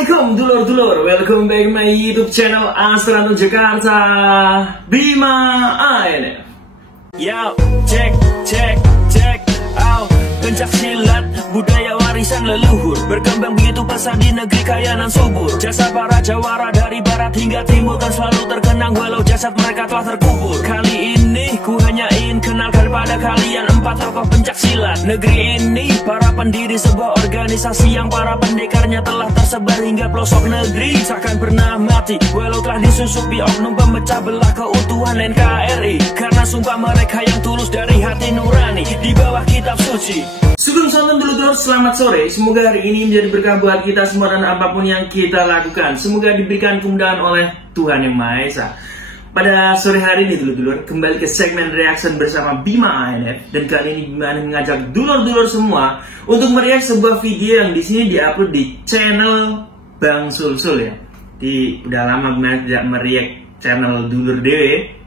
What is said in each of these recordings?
Assalamualaikum dulur-dulur, welcome back my YouTube channel Asrano Jakarta Bima ANF. Yo, cek out. Pencak silat, budaya warisan leluhur, berkembang begitu pesat di negeri kaya dan subur. Jasa para jawara dari barat hingga timur kan selalu terkenang walau jasad mereka telah terkubur. Kali ini ku hanya ingin kenalkan pada kalian 4 tokoh pencak silat negeri ini. Para pendiri sebuah organisasi yang para pendekarnya telah tersebar hingga pelosok negeri. Takkan pernah mati walau telah disusupi oknum pemecah belah keutuhan NKRI. Karena sumpah mereka yang tulus dari hati nurani di bawah kitab suci. Sugeng salam dulur-dulur, selamat sore. Semoga hari ini menjadi berkah buat kita semua dan apapun yang kita lakukan. Semoga diberikan kemudahan oleh Tuhan Yang Maha Esa. Pada sore hari ini dulur-dulur, kembali ke segmen reaction bersama Bima ANF. Dan kali ini Bima ANF mengajak dulur-dulur semua untuk meriak sebuah video yang di sini diupload di channel Bang Sulsul ya. Udah lama Bima ANF tidak meriak channel dulur dewe.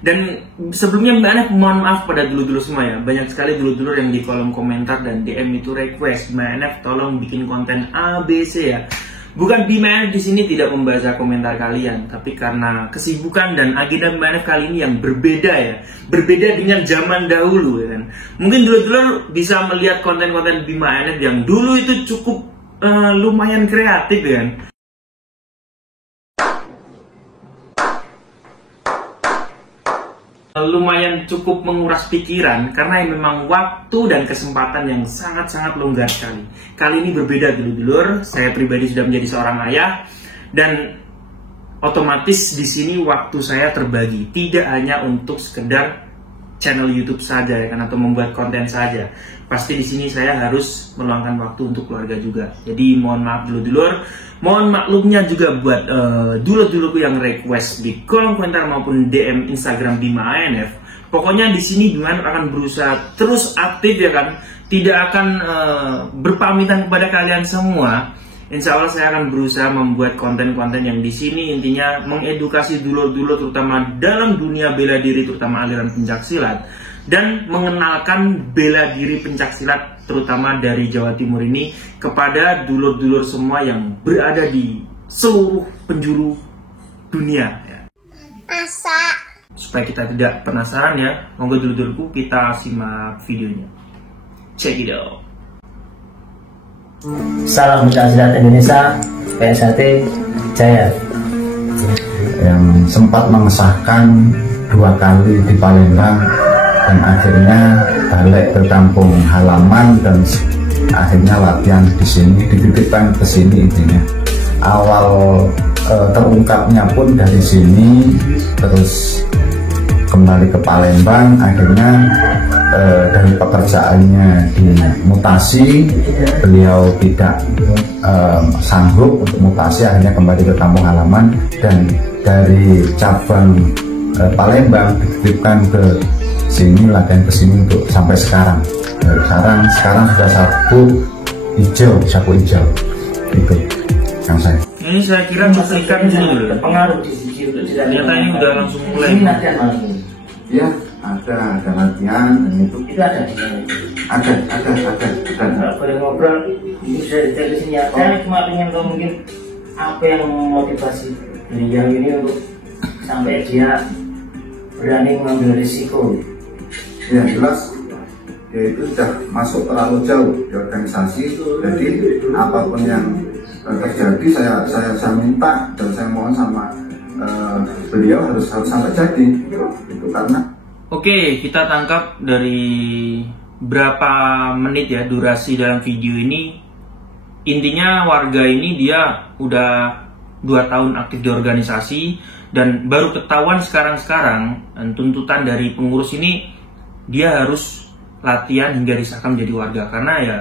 Dan sebelumnya Mbak Anef mohon maaf pada dulur-dulur semua ya. Banyak sekali dulur-dulur yang di kolom komentar dan DM itu request Mbak Anef tolong bikin konten ABC ya. Bukan Bima Anef di sini tidak membaca komentar kalian, tapi karena kesibukan dan agenda Mbak Anef kali ini yang berbeda ya. Berbeda dengan zaman dahulu ya kan. Mungkin dulur-dulur bisa melihat konten-konten Bima Anef yang dulu itu cukup lumayan kreatif ya kan. Lumayan cukup menguras pikiran karena memang waktu dan kesempatan yang sangat-sangat longgar sekali. Kali ini berbeda dulur-dulur, saya pribadi sudah menjadi seorang ayah dan otomatis di sini waktu saya terbagi tidak hanya untuk sekedar channel YouTube saja ya kan, atau membuat konten saja. Pasti di sini saya harus meluangkan waktu untuk keluarga juga. Jadi mohon maaf dulur-dulur, mohon maklumnya juga buat dulur-dulurku yang request di kolom komentar maupun DM Instagram Bima ANF. Pokoknya di sini Bima akan berusaha terus aktif ya kan, tidak akan berpamitan kepada kalian semua. Insya Allah saya akan berusaha membuat konten-konten yang di sini intinya mengedukasi dulur-dulur terutama dalam dunia bela diri terutama aliran pencaksilat dan mengenalkan bela diri pencaksilat terutama dari Jawa Timur ini kepada dulur-dulur semua yang berada di seluruh penjuru dunia ya. Supaya kita tidak penasaran ya, monggo dulur-dulurku kita simak videonya. Check it out. Salam pencaksilat Indonesia, PSAT Jaya. Yang sempat mengesahkan 2 kali di Palembang dan akhirnya balik ke kampung halaman dan akhirnya latihan di sini, dititipkan ke sini intinya. Awal terungkapnya pun dari sini, terus kembali ke Palembang, akhirnya dari pekerjaannya dimutasi, beliau tidak sanggup untuk mutasi, akhirnya kembali ke kampung halaman dan dari cabang Palembang dititipkan ke sini, latihan ke sini untuk sampai sekarang. Sekarang sudah sapu hijau itu yang saya. Ini saya kira cuplikan dulu. Pengaruh di sini untuk ternyata ini udah langsung mulai. Ini latihan malam ini. Ya, ada latihan dan itu Ada di sana. ada. Boleh ngobrol, ini sudah detail di sini ya. Saya cuma ingin tahu mungkin apa yang memotivasi beliau ini untuk sampai dia berani mengambil risiko. Ya jelas, ya itu sudah masuk terlalu jauh di organisasi. Jadi apapun yang terjadi saya minta dan saya mohon sama beliau harus sampai jadi itu karena. Oke, kita tangkap dari berapa menit ya durasi dalam video ini. Intinya warga ini dia udah 2 tahun aktif di organisasi dan baru ketahuan sekarang tuntutan dari pengurus ini dia harus latihan hingga disahkan menjadi warga, karena ya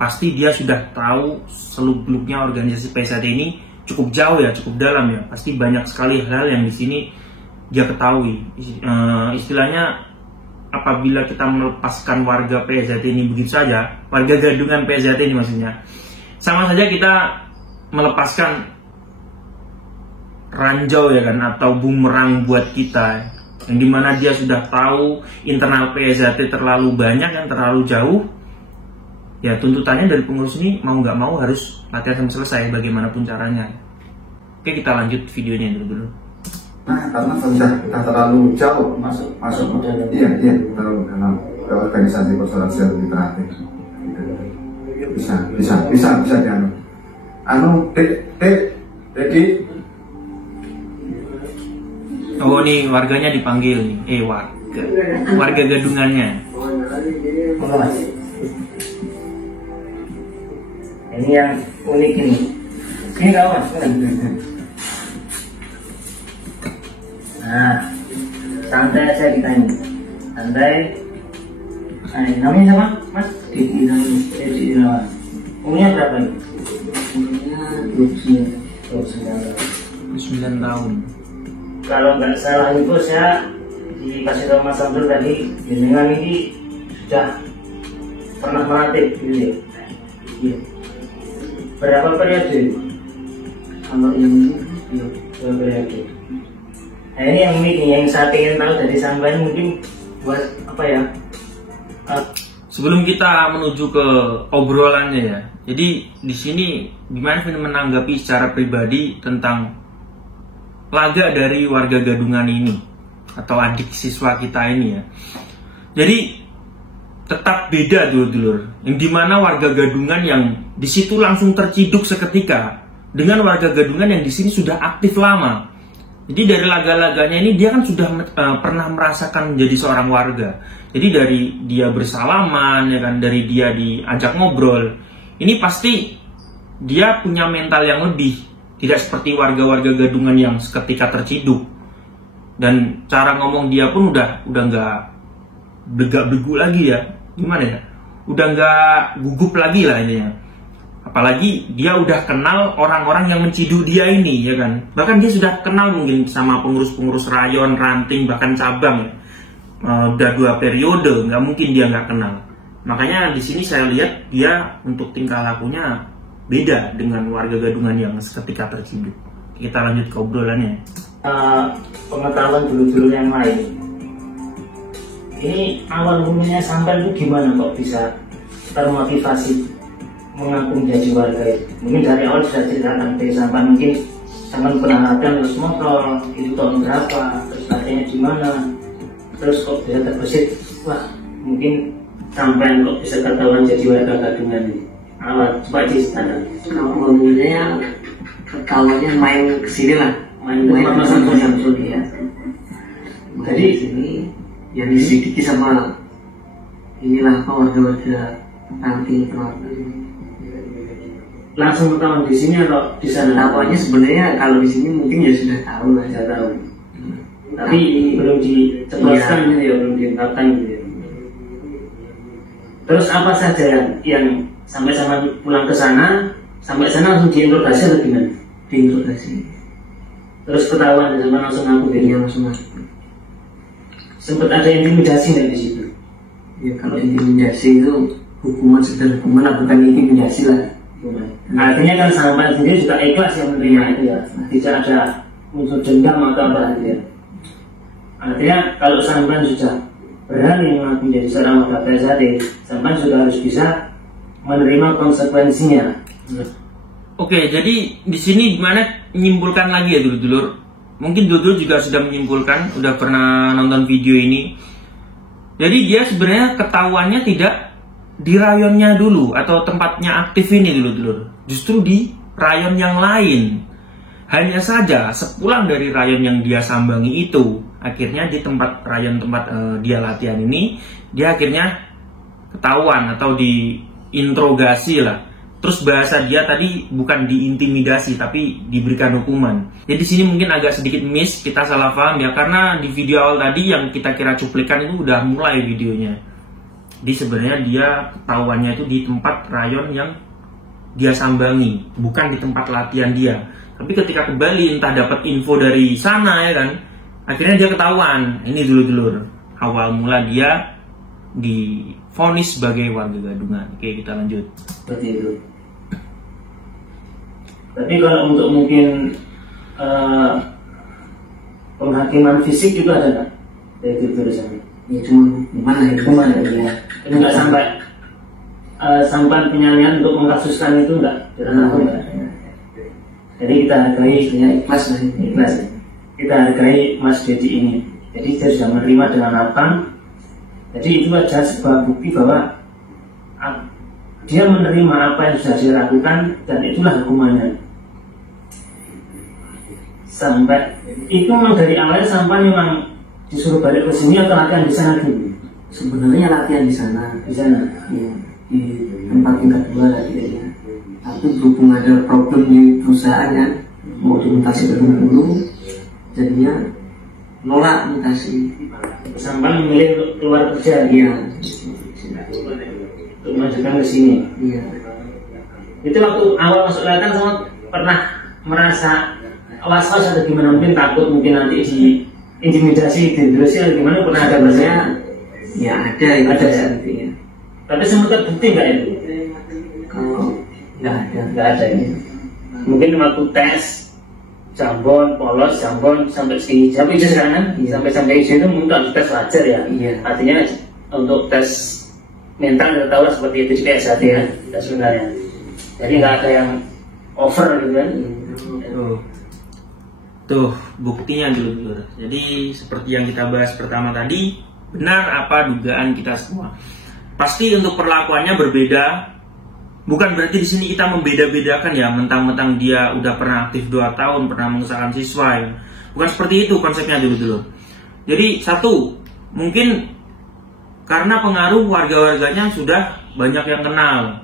pasti dia sudah tahu seluk-beluknya organisasi PSAT ini cukup jauh ya, cukup dalam ya. Pasti banyak sekali hal yang di sini dia ketahui. Istilahnya apabila kita melepaskan warga PSAT ini begitu saja, warga gadungan PSAT ini maksudnya, sama saja kita melepaskan ranjau ya kan, atau bumerang buat kita, yang dimana dia sudah tahu internal PSAT terlalu banyak yang terlalu jauh. ya tuntutannya dari pengurus ini mau nggak mau harus latihan sampai selesai bagaimanapun caranya. Oke, kita lanjut videonya dulu. Nah, karena sudah kita terlalu jauh masuk iya terlalu dalam organisasi konservasi literatif. Bisa dianu. Jadi oh, nih warganya dipanggil nih. Warga gadungannya. Ini yang unik ini. Ini kau Mas. Nah, santai aja kita ini. Santai. Nah, ini namanya siapa, Mas? Didi Irawan. Umurnya berapa ini? Umurnya 29 tahun. Kalau nggak salah itu saya dikasih tahu Mas Abdul tadi, jenengan ini sudah pernah melatih gitu ya? Iya. Berapa periode? Kalau yang ini 2 periode. Nah, ini yang unik, yang saya ingin tahu dari sampean mungkin buat apa ya? Sebelum kita menuju ke obrolannya ya, jadi di sini gimana Vin menanggapi secara pribadi tentang laga dari warga gadungan ini atau adik siswa kita ini ya. Jadi tetap beda dulur-dulur, yang dimana warga gadungan yang di situ langsung terciduk seketika dengan warga gadungan yang di sini sudah aktif lama. Jadi dari laga-laganya ini dia kan sudah pernah merasakan menjadi seorang warga. Jadi dari dia bersalaman ya kan, dari dia diajak ngobrol, ini pasti dia punya mental yang lebih, tidak seperti warga-warga gadungan yang seketika terciduk. Dan cara ngomong dia pun udah nggak begak-begu lagi ya, gimana ya, udah nggak gugup lagi lah intinya. Apalagi dia udah kenal orang-orang yang menciduk dia ini ya kan. Bahkan dia sudah kenal mungkin sama pengurus-pengurus rayon, ranting, bahkan cabang ya. Udah 2 periode, nggak mungkin dia nggak kenal. Makanya di sini saya lihat dia untuk tingkah lakunya beda dengan warga gadungan yang seketika terciduk. Kita lanjut ke obrolannya. Pengetahuan dulu-dulu yang lain. Ini awal mulanya sampai itu gimana kok bisa termotivasi mengaku menjadi warga itu? Mungkin dari awal sudah ceritakan dari sampai mungkin sampai pernah latihan terus motor, itu tahun berapa, terus latihannya di mana, terus kok bisa terbesit, wah mungkin sampai kok bisa ketahuan jadi warga gadungan ini. Awal coba ceritakan. Kalau mulanya ketahuannya main kesini lah, main pasang ya. Jadi ini yang diselidiki sama inilah warga-warga nanti langsung ketahuan di sini atau di sana? Tahuannya sebenarnya kalau di sini mungkin ya sudah tahu lah, sudah tahu. Tapi belum dijelaskan gitu ya, belum diungkapkan gitu ya. Terus apa saja yang sampai sama pulang ke sana, sampai sana langsung diinterogasi atau gimana? Diinterogasi. Terus ketahuan sama langsung ngaku dirinya langsung ngaku. Sempat ada intimidasi nggak di situ? Ya kalau intimidasi itu hukuman sudah hukuman, bukan intimidasi lah. Artinya kan sampai sendiri juga ikhlas yang menerima itu ya, tidak ada unsur dendam atau apa gitu ya. Artinya kalau sampai sudah berani mengaku menjadi seorang warga PSAD, sampai sudah harus bisa menerima konsekuensinya. Oke, jadi di sini gimana menyimpulkan lagi ya dulur-dulur. Mungkin dulur juga sudah menyimpulkan, udah pernah nonton video ini. Jadi dia sebenarnya ketahuannya tidak di rayonnya dulu atau tempatnya aktif ini dulur-dulur, justru di rayon yang lain. Hanya saja sepulang dari rayon yang dia sambangi itu, akhirnya di tempat rayon tempat dia latihan ini, dia akhirnya ketahuan atau diinterogasi lah. Terus bahasa dia tadi bukan diintimidasi tapi diberikan hukuman. Jadi sini mungkin agak sedikit miss, kita salah paham ya, karena di video awal tadi yang kita kira cuplikan itu udah mulai videonya. Jadi sebenarnya dia ketahuannya itu di tempat rayon yang dia sambangi, bukan di tempat latihan dia. Tapi ketika kembali entah dapat info dari sana ya kan, akhirnya dia ketahuan. Ini dulur-dulur awal mula dia divonis sebagai warga gadungan. Oke, kita lanjut. Seperti itu. Tapi kalau untuk mungkin penghakiman fisik juga ada nggak dari tulisannya? Ya cuma gimana ya, Ini nggak sampai sampan penyalian untuk mengkasuskan itu enggak? Jadi kita hargai ikhlas lah. ikhlas. Kita hargai Mas Dedi ini. Jadi dia sudah menerima dengan lapang. Jadi itu adalah sebuah bukti bahwa dia menerima apa yang sudah dia lakukan, dan itulah hukumannya. Sampai itu memang dari awal sampai memang disuruh balik ke sini atau latihan di sana dulu? Sebenarnya latihan di sana. Di sana. Iya. Di tempat yang kedua latihannya. Tapi berhubung ada problem di perusahaan kan, mau dimutasi dulu, jadinya nolak mutasi. Sampai memilih untuk keluar kerja. Iya. Untuk melanjutkan ke sini. Iya. Itu waktu awal masuk latihan sama pernah merasa was-was atau gimana, mungkin takut mungkin nanti diintimidasi, diintimidasi atau gimana, pernah ada Sebenarnya ya ada itu Ada, ya? sepertinya. tapi sempat bukti nggak itu? Kalau nggak Nggak ada ini. Mungkin waktu tes jambon, polos, jambon sampai sini, sampai hijau sekarang kan? Iya. Sampai hijau itu mungkin untuk tes wajar ya. Iya. Artinya untuk tes mental kita tahu lah seperti itu di PSAT ya, tes sebenarnya. Jadi nggak ada yang over gitu kan? Tuh buktinya dulu. Jadi seperti yang kita bahas pertama tadi, benar apa dugaan kita semua. Pasti untuk perlakuannya berbeda. Bukan berarti di sini kita membeda-bedakan ya, mentang-mentang dia udah pernah aktif 2 tahun, pernah mengusahakan siswa ya. Bukan seperti itu konsepnya dulu. Jadi satu, mungkin karena pengaruh warga-warganya sudah banyak yang kenal.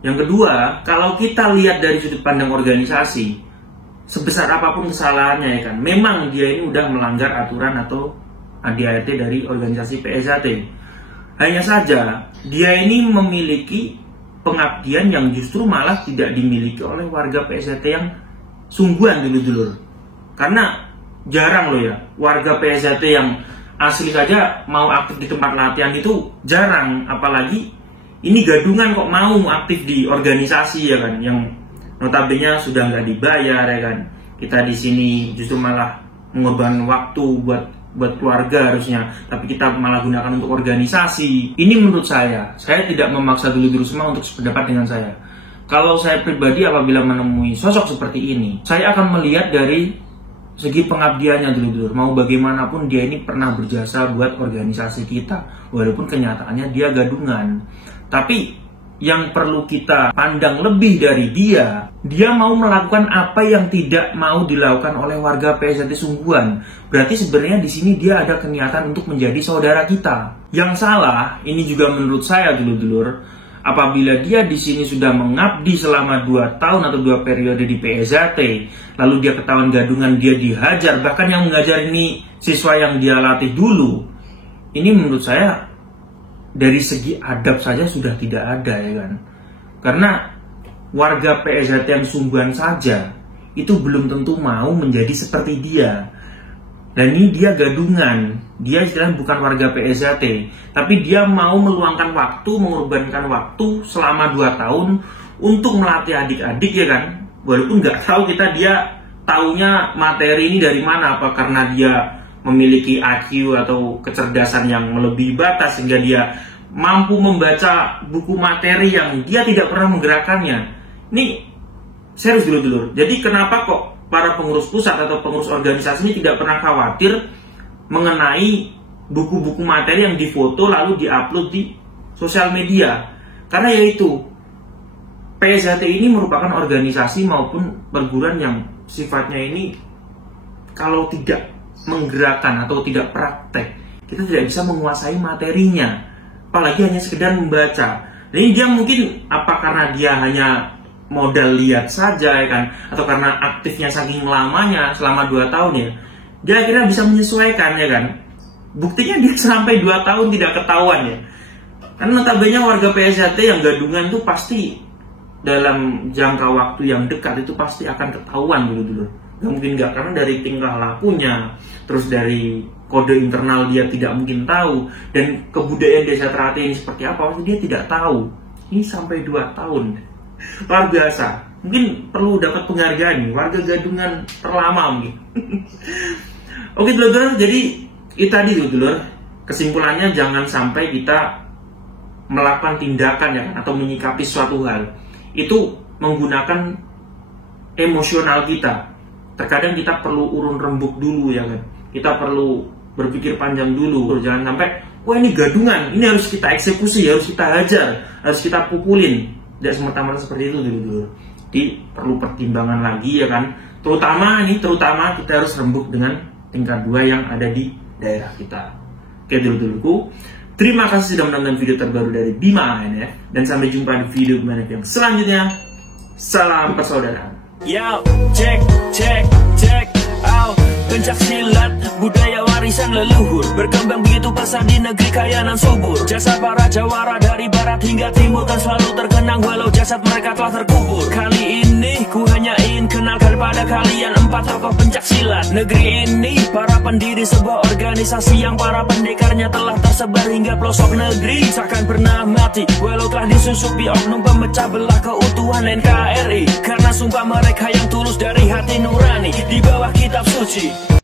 Yang kedua, kalau kita lihat dari sudut pandang organisasi, sebesar apapun kesalahannya ya kan, memang dia ini udah melanggar aturan atau ADART dari organisasi PSAT. Hanya saja dia ini memiliki pengabdian yang justru malah tidak dimiliki oleh warga PSAT yang sungguhan dulu. Karena jarang loh ya warga PSAT yang asli saja mau aktif di tempat latihan itu jarang, apalagi ini gadungan kok mau aktif di organisasi ya kan, yang notabene sudah nggak dibayar ya kan. Kita di sini justru malah mengorbankan waktu buat keluarga harusnya, tapi kita malah gunakan untuk organisasi. Ini menurut saya tidak memaksa dulu semua untuk sependapat dengan saya. Kalau saya pribadi apabila menemui sosok seperti ini, saya akan melihat dari segi pengabdiannya dulu. Mau bagaimanapun dia ini pernah berjasa buat organisasi kita, walaupun kenyataannya dia gadungan. Tapi yang perlu kita pandang lebih dari dia mau melakukan apa yang tidak mau dilakukan oleh warga PSAT sungguhan. Berarti sebenarnya di sini dia ada kenyataan untuk menjadi saudara kita. Yang salah, ini juga menurut saya dulur, apabila dia di sini sudah mengabdi selama 2 tahun atau 2 periode di PSAT, lalu dia ketahuan gadungan, dia dihajar, bahkan yang mengajar ini siswa yang dia latih dulu. Ini menurut saya dari segi adab saja sudah tidak ada ya kan. Karena warga PSAT yang sungguhan saja itu belum tentu mau menjadi seperti dia. Dan ini dia gadungan, dia istilahnya bukan warga PSAT, tapi dia mau meluangkan waktu, mengorbankan waktu selama 2 tahun untuk melatih adik-adik ya kan. Walaupun nggak tahu kita dia taunya materi ini dari mana, apa karena dia memiliki IQ atau kecerdasan yang melebihi batas sehingga dia mampu membaca buku materi yang dia tidak pernah menggerakkannya. Ini serius dulu. Jadi kenapa kok para pengurus pusat atau pengurus organisasi ini tidak pernah khawatir mengenai buku-buku materi yang difoto lalu diupload di sosial media? Karena yaitu PSAT ini merupakan organisasi maupun perguruan yang sifatnya ini kalau tidak menggerakkan atau tidak praktek, kita tidak bisa menguasai materinya, apalagi hanya sekedar membaca. Ini dia mungkin apa karena dia hanya modal lihat saja ya kan, atau karena aktifnya saking lamanya selama 2 tahun ya, dia akhirnya bisa menyesuaikan ya kan. Buktinya dia sampai 2 tahun tidak ketahuan ya. Karena notabene warga PSAT yang gadungan itu pasti dalam jangka waktu yang dekat itu pasti akan ketahuan dulu. Gak mungkin gak, karena dari tingkah lakunya, terus dari kode internal dia tidak mungkin tahu, dan kebudayaan desa Trate ini seperti apa dia tidak tahu. Ini sampai 2 tahun, luar biasa. Mungkin perlu dapat penghargaan nih, warga gadungan terlama mungkin. Oke dulur, jadi itu tadi dulur, kesimpulannya jangan sampai kita melakukan tindakan ya kan, atau menyikapi suatu hal itu menggunakan emosional kita. Terkadang kita perlu urun rembuk dulu ya kan, kita perlu berpikir panjang dulu, jangan sampai wah ini gadungan, ini harus kita eksekusi, harus kita hajar, harus kita pukulin. Tidak semerta-merta seperti itu dulu. Jadi perlu pertimbangan lagi ya kan, terutama kita harus rembuk dengan tingkat 2 yang ada di daerah kita. Oke dulu-duluku, terima kasih sudah menonton video terbaru dari Bima ANF, dan sampai jumpa di video Bima ANF yang selanjutnya. Salam persaudaraan. Yo, cek out. Pencak silat, budaya warisan leluhur, berkembang begitu pesat di negeri kaya nan subur. Jasa para jawara dari barat hingga timur kan selalu terkenang walau jasad mereka telah terkubur. Kali ini ku hanya ingin kenalkan pada kalian 4 tokoh pencak silat negeri ini. Para pendiri sebuah organisasi yang para pendekarnya telah tersebar hingga pelosok negeri. Takkan pernah mati walau telah disusupi oknum pemecah belah keutuhan NKRI. Karena sumpah mereka yang tulus dari hati nurani di bawah kitab suci.